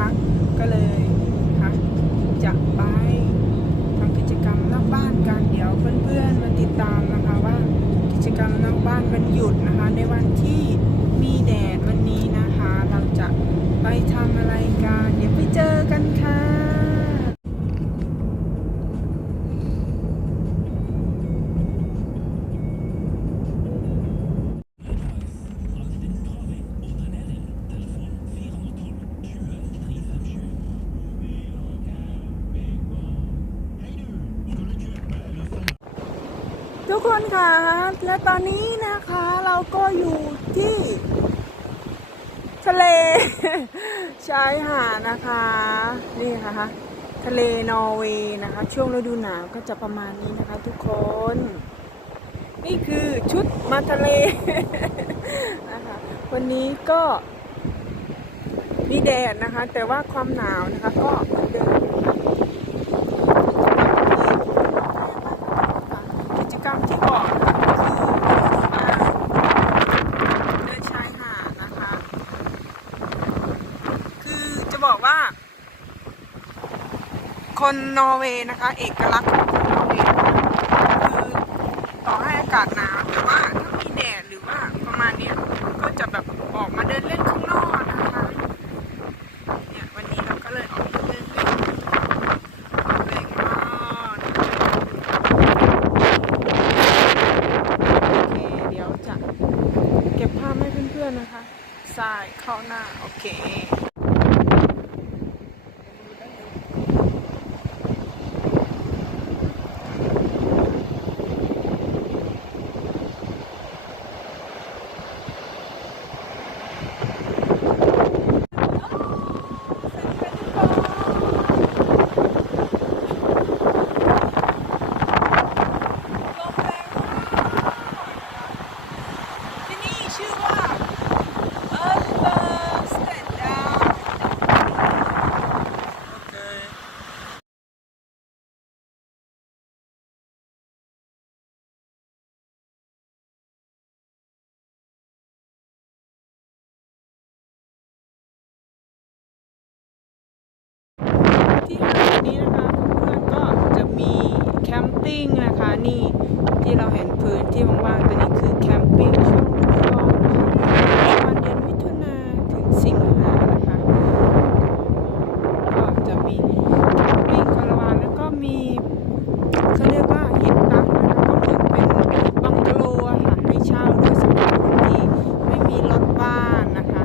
แดด กคนค่ะและตอนนี้นะคะเราก็อยู่ที่ ทะเลชายหาดนะคะ นี่ค่ะ ทะเลนอร์เวย์นะคะ ช่วงฤดูหนาวก็จะประมาณนี้นะคะทุกคน นี่คือชุดมาทะเลนะคะวันนี้ก็มีแดดนะคะ แต่ว่าความหนาวนะคะก็เหมือนเดิมนะคะกิจกรรมที่บอกนะคะคืออ่าเดินชายหาดนะคะ คือจะบอกว่า คนนอร์เวย์นะคะ เอกลักษณ์ของคนนอร์เวย์คือต่อให้อากาศหนาวแต่ว่าถ้ามีแดดหรือว่าประมาณนี้ก็จะแบบออกมาเดินเล่นข้างนอกนะคะเนี่ยวันนี้เราก็เลยออกมาเดินเล่นเล่นมากโอเคเดี๋ยวจะเก็บภาพให้เพื่อนๆนะคะสายเข้าหน้าโอเค ที่นี่ชื่อว่าเอิร์เบอร์สเตนดาโอเค ที่หาด นี้นะคะเพื่อนๆก็จะมีแคมปิ้งนะคะ นี่ที่เราเห็นพื้นที่ว่างๆตัวนี้คือแคมปิ้งช่วงฤดูร้อนนะคะประมาณเดือนมิถุนาถึงสิงหานะคะก็จะมีแคมปิ้งคาราวานแล้วก็มีเขาเรียกว่าหินตักนะคะก็เหมือนเป็นบังกะโลอะค่ะให้เช่าโดยสำหรับคนที่ไม่มีรถบ้านนะคะ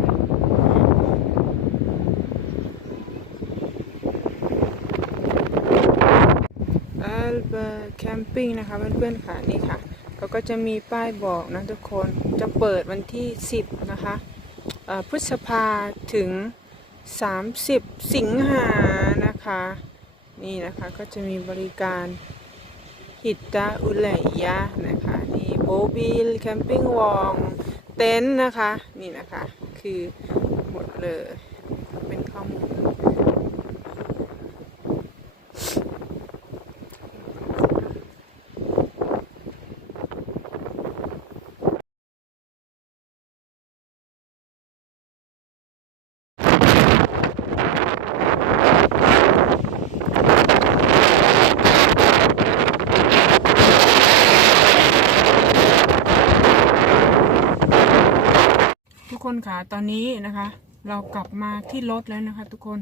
อัลเบอร์แคมปิ้งนะคะเพื่อนๆค่ะนี่ค่ะเขาก็จะมีป้ายบอกนะทุกคนจะเปิดวันที่ 10 นะคะพฤษภาถึง 30 สิงหานะคะ นี่นะคะก็จะมีบริการหิตตาอุไลยะนะคะนี่โบบิลแคมปิ้งวองเต็นท์นะคะ นี่นะคะ คือหมดเลย เป็นข้อมูล ทุก คนค่ะตอนนี้นะคะ เรากลับมาที่รถแล้วนะคะ ทุกคน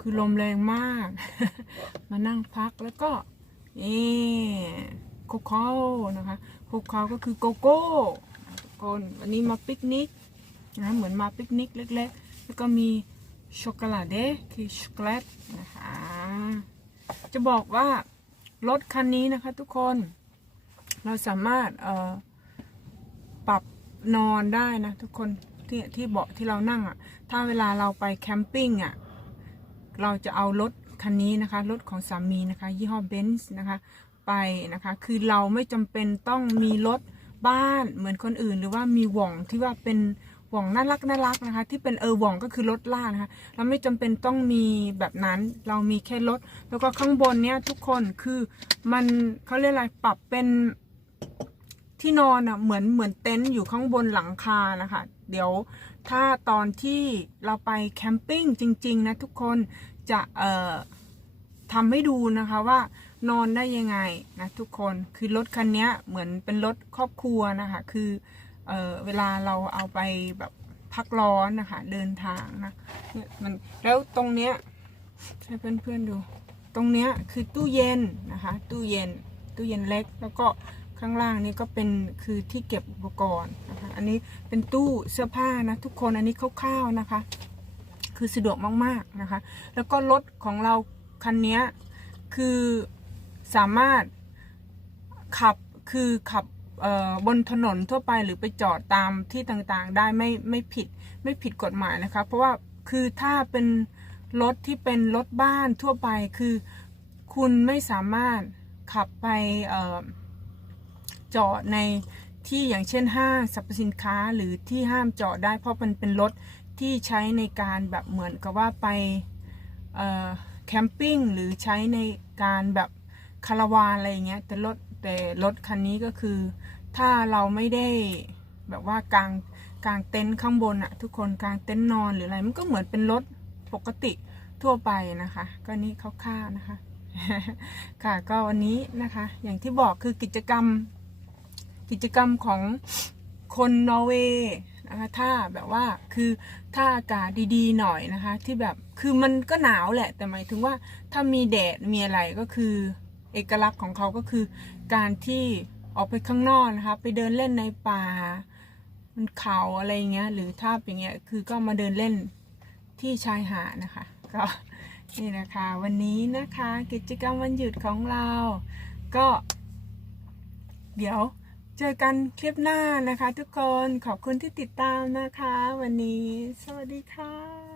คือลมแรงมาก มานั่งพักแล้วก็นี่โคโคานะคะโคคาก็คือโกโก้ทุกคนวันนี้มาปิกนิกนะเหมือนมาปิกนิกเล็กๆ แล้วก็มีช็อกโกแลตเดคือช็อกโกแลตนะคะจะบอกว่ารถคันนี้นะคะทุกคนเราสามารถปรับนอนได้นะทุกคน ที่ที่เบาะที่เรานั่งอะ่ะ ถ้าเวลาเราไปแคมปิ้งอะ เราจะเอารถคันนี้นะคะ รถของสามีนะคะ ยี่ห้อเบนซ์นะคะ ไปนะคะ คือเราไม่จำเป็นต้องมีรถบ้านเหมือนคนอื่น หรือว่ามีหว่องที่ว่าเป็นหว่องน่ารักน่ารักนะคะ ที่เป็นเออหว่องก็คือรถล่านะคะ เราไม่จำเป็นต้องมีแบบนั้น เรามีแค่รถ แล้วก็ข้างบนเนี้ยทุกคนคือมันเขาเรียกอะไรปรับเป็นที่นอนอะเหมือนเหมือนเต็นท์อยู่ข้างบนหลังคานะคะ เดี๋ยวถ้าตอนที่เราไปแคมปิ้งจริง ๆ นะทุกคนจะเอ่อทำให้ดูนะคะว่านอนได้ยังไงนะทุกคนคือรถคันนี้เหมือนเป็นรถครอบครัวนะคะคือเอ่อเวลาเราเอาไปแบบพักร้อนนะคะเดินทางนะเนี่ยมันแล้วตรงเนี้ยให้เพื่อนๆดู ตรงเนี้ยคือตู้เย็นนะคะตู้เย็นตู้เย็นเล็กแล้วก็ ข้างล่างนี่ก็เป็นคือที่เก็บอุปกรณ์นะคะอันนี้เป็นตู้เสื้อผ้านะทุกคนอันนี้คร่าวๆนะคะ คือสะดวกมากๆนะคะ แล้วก็รถของเราคันนี้คือสามารถขับคือขับบนถนนทั่วไปหรือไปจอดตามที่ต่างๆ ได้ไม่ไม่ผิดไม่ผิดกฎหมายนะคะ เพราะว่าคือถ้าเป็นรถที่เป็นรถบ้านทั่วไปคือคุณไม่สามารถขับไป จอดในที่อย่างเช่นห้างสรรพสินค้าหรือที่ห้ามจอดได้เพราะมันเป็นรถที่ใช้ในการแบบเหมือนกับว่าไปแคมปิ้งหรือใช้ในการแบบคาราวานอะไรอย่างเงี้ยแต่รถแต่รถคันนี้ก็คือ ถ้าเราไม่ได้แบบว่ากางกางเต็นท์ข้างบนอะทุกคนกางเต็นท์นอนหรืออะไรมันก็เหมือนเป็นรถปกติทั่วไปนะคะ ก็นี่คร่าวๆนะคะ ค่ะก็วันนี้นะคะ อย่างที่บอกคือกิจกรรม กิจกรรมของคนนอร์เวย์นะคะถ้าแบบว่าคือถ้าอากาศดีๆหน่อยนะคะ ที่แบบคือมันก็หนาวแหละ แต่หมายถึงว่าถ้ามีแดดมีอะไรก็คือ เอกลักษณ์ของเขาก็คือการที่ออกไปข้างนอกนะคะ ไปเดินเล่นในป่ามันเขาอะไรอย่างเงี้ย หรือถ้าเป็นเงี้ยคือก็มาเดินเล่นที่ชายหาดนะคะ ก็นี่นะคะ วันนี้นะคะกิจกรรมวันหยุดของเรา ก็ เดี๋ยว เจอกันคลิปหน้านะคะทุกคนขอบคุณที่ติดตามนะคะ วันนี้ สวัสดีค่ะ